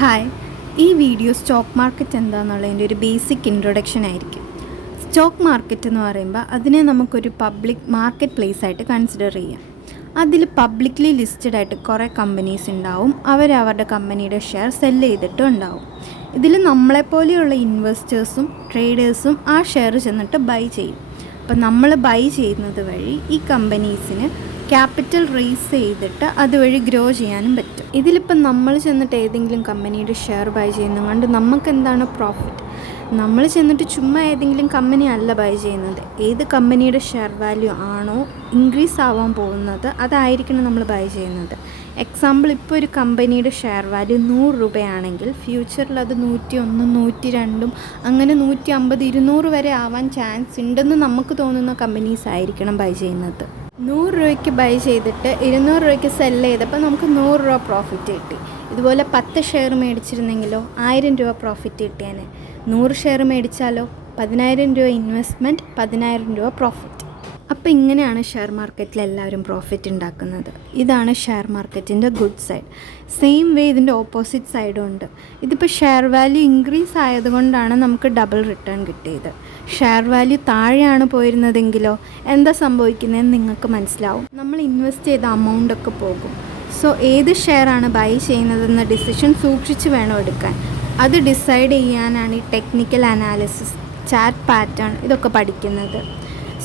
Hi, ഈ video stock market എന്താണെന്നുള്ളതിൻ്റെ ഒരു basic introduction ആയിരിക്കും. സ്റ്റോക്ക് മാർക്കറ്റ് എന്ന് പറയുമ്പോൾ അതിനെ നമുക്കൊരു പബ്ലിക് മാർക്കറ്റ് പ്ലേസ് ആയിട്ട് കൺസിഡർ ചെയ്യാം. അതിൽ പബ്ലിക്ലി ലിസ്റ്റഡ് ആയിട്ട് കുറേ കമ്പനീസ് ഉണ്ടാവും. അവരവരുടെ കമ്പനിയുടെ ഷെയർ സെല്ല് ചെയ്തിട്ടും ഉണ്ടാവും. ഇതിൽ നമ്മളെപ്പോലെയുള്ള ഇൻവെസ്റ്റേഴ്സും ട്രേഡേഴ്സും ആ ഷെയർ ചെന്നിട്ട് ബൈ ചെയ്യും. അപ്പോൾ നമ്മൾ ബൈ ചെയ്യുന്നത് വഴി ഈ കമ്പനീസിന് ക്യാപിറ്റൽ റേസ് ചെയ്തിട്ട് അതുവഴി ഗ്രോ ചെയ്യാനും പറ്റും. ഇതിലിപ്പം നമ്മൾ ചെന്നിട്ട് ഏതെങ്കിലും കമ്പനിയുടെ ഷെയർ ബൈ ചെയ്യുന്നത് കൊണ്ട് നമുക്ക് എന്താണ് പ്രോഫിറ്റ്? നമ്മൾ ചെന്നിട്ട് ചുമ്മാ ഏതെങ്കിലും കമ്പനി അല്ല ബൈ ചെയ്യുന്നത്. ഏത് കമ്പനിയുടെ ഷെയർ വാല്യൂ ആണോ ഇൻക്രീസ് ആവാൻ പോകുന്നത് അതായിരിക്കണം നമ്മൾ ബൈ ചെയ്യുന്നത്. എക്സാമ്പിൾ, ഇപ്പോൾ ഒരു കമ്പനിയുടെ ഷെയർ വാല്യൂ 100 രൂപയാണെങ്കിൽ ഫ്യൂച്ചറിൽ അത് 101, 102 അങ്ങനെ 150, 200 വരെ ആവാൻ ചാൻസ് ഉണ്ടെന്ന് നമുക്ക് തോന്നുന്ന കമ്പനീസ് ആയിരിക്കണം ബൈ ചെയ്യുന്നത്. 100 രൂപയ്ക്ക് ബൈ ചെയ്തിട്ട് 200 രൂപയ്ക്ക് സെല്ല് ചെയ്തപ്പോൾ നമുക്ക് 100 രൂപ പ്രോഫിറ്റ് കിട്ടി. ഇതുപോലെ 10 ഷെയർ മേടിച്ചിരുന്നെങ്കിലോ 1000 രൂപ പ്രോഫിറ്റ് കിട്ടിയാനെ. 100 ഷെയർ മേടിച്ചാലോ 10,000 രൂപ ഇൻവെസ്റ്റ്മെൻറ്റ്, 10,000 രൂപ പ്രോഫിറ്റ്. അപ്പോൾ ഇങ്ങനെയാണ് ഷെയർ മാർക്കറ്റിൽ എല്ലാവരും പ്രോഫിറ്റ് ഉണ്ടാക്കുന്നത്. ഇതാണ് ഷെയർ മാർക്കറ്റിൻ്റെ ഗുഡ് സൈഡ്. സെയിം വേ ഇതിൻ്റെ ഓപ്പോസിറ്റ് സൈഡും ഉണ്ട്. ഇതിപ്പോൾ ഷെയർ വാല്യൂ ഇൻക്രീസ് ആയതുകൊണ്ടാണ് നമുക്ക് ഡബിൾ റിട്ടേൺ കിട്ടിയത്. ഷെയർ വാല്യൂ താഴെയാണ് പോയിരുന്നതെങ്കിലോ എന്താ സംഭവിക്കുന്നതെന്ന് നിങ്ങൾക്ക് മനസ്സിലാവും. നമ്മൾ ഇൻവെസ്റ്റ് ചെയ്ത എമൗണ്ടൊക്കെ പോകും. സോ ഏത് ഷെയറാണ് ബൈ ചെയ്യുന്നതെന്ന ഡിസിഷൻ സൂക്ഷിച്ച് വേണം എടുക്കാൻ. അത് ഡിസൈഡ് ചെയ്യാനാണ് ഈ ടെക്നിക്കൽ അനാലിസിസ്, ചാർട്ട് പാറ്റേൺ ഇതൊക്കെ പഠിക്കുന്നത്.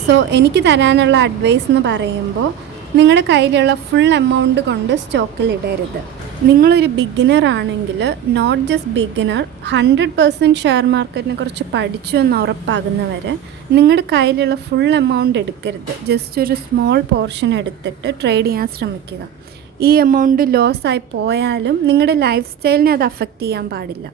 സോ എനിക്ക് തരാനുള്ള അഡ്വൈസ് എന്ന് പറയുമ്പോൾ, നിങ്ങളുടെ കയ്യിലുള്ള ഫുൾ എമൗണ്ട് കൊണ്ട് സ്റ്റോക്കിൽ ഇടരുത്. നിങ്ങളൊരു ബിഗിനർ ആണെങ്കിൽ, നോട്ട് ജസ്റ്റ് ബിഗിനർ, 100% ഷെയർ മാർക്കറ്റിനെ കുറിച്ച് പഠിച്ചു എന്ന് ഉറപ്പാകുന്നവരെ നിങ്ങളുടെ കയ്യിലുള്ള ഫുൾ എമൗണ്ട് എടുക്കരുത്. ജസ്റ്റ് ഒരു സ്മോൾ പോർഷൻ എടുത്തിട്ട് ട്രേഡ് ചെയ്യാൻ ശ്രമിക്കുക. ഈ എമൗണ്ട് ലോസ് ആയി പോയാലും നിങ്ങളുടെ ലൈഫ് സ്റ്റൈലിനെ അത് അഫക്റ്റ് ചെയ്യാൻ പാടില്ല.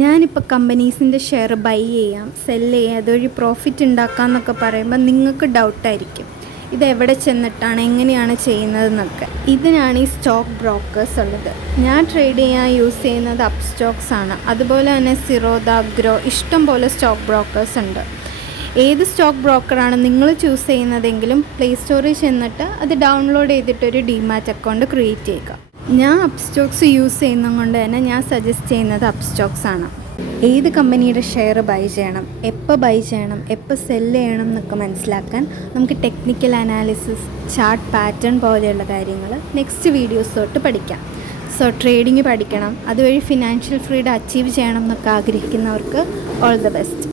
ഞാനിപ്പോൾ കമ്പനീസിൻ്റെ ഷെയർ ബൈ ചെയ്യാം, സെല്ല് ചെയ്യാം, അതുവഴി പ്രോഫിറ്റ് ഉണ്ടാക്കാം എന്നൊക്കെ പറയുമ്പോൾ നിങ്ങൾക്ക് ഡൗട്ടായിരിക്കും, ഇതെവിടെ ചെന്നിട്ടാണ് എങ്ങനെയാണ് ചെയ്യുന്നതെന്നൊക്കെ. ഇതിനാണ് ഈ സ്റ്റോക്ക് ബ്രോക്കേഴ്സ് ഉള്ളത്. ഞാൻ ട്രേഡ് ചെയ്യാൻ യൂസ് ചെയ്യുന്നത് അപ്സ്റ്റോക്സ് ആണ്. അതുപോലെ തന്നെ സിറോദ, ഗ്രോ, ഇഷ്ടം പോലെ സ്റ്റോക്ക് ബ്രോക്കേഴ്സ് ഉണ്ട്. ഏത് സ്റ്റോക്ക് ബ്രോക്കറാണ് നിങ്ങൾ ചൂസ് ചെയ്യുന്നതെങ്കിലും പ്ലേ സ്റ്റോറിൽ ചെന്നിട്ട് അത് ഡൗൺലോഡ് ചെയ്തിട്ടൊരു ഡിമാറ്റ് അക്കൗണ്ട് ക്രിയേറ്റ് ചെയ്യുക. ഞാൻ അപ്സ്റ്റോക്സ് യൂസ് ചെയ്യുന്നത് കൊണ്ട് തന്നെ ഞാൻ സജസ്റ്റ് ചെയ്യുന്നത് അപ്സ്റ്റോക്സ് ആണ്. ഏത് കമ്പനിയുടെ ഷെയർ ബൈ ചെയ്യണം, എപ്പോൾ ബൈ ചെയ്യണം, എപ്പോൾ സെല്ല് ചെയ്യണം എന്നൊക്കെ മനസ്സിലാക്കാൻ നമുക്ക് ടെക്നിക്കൽ അനാലിസിസ്, ചാർട്ട് പാറ്റേൺ പോലെയുള്ള കാര്യങ്ങൾ നെക്സ്റ്റ് വീഡിയോസ് തൊട്ട് പഠിക്കാം. സോ ട്രേഡിങ് പഠിക്കണം, അതുവഴി ഫിനാൻഷ്യൽ ഫ്രീഡം അച്ചീവ് ചെയ്യണം എന്നൊക്കെ ആഗ്രഹിക്കുന്നവർക്ക് ഓൾ ദ ബെസ്റ്റ്.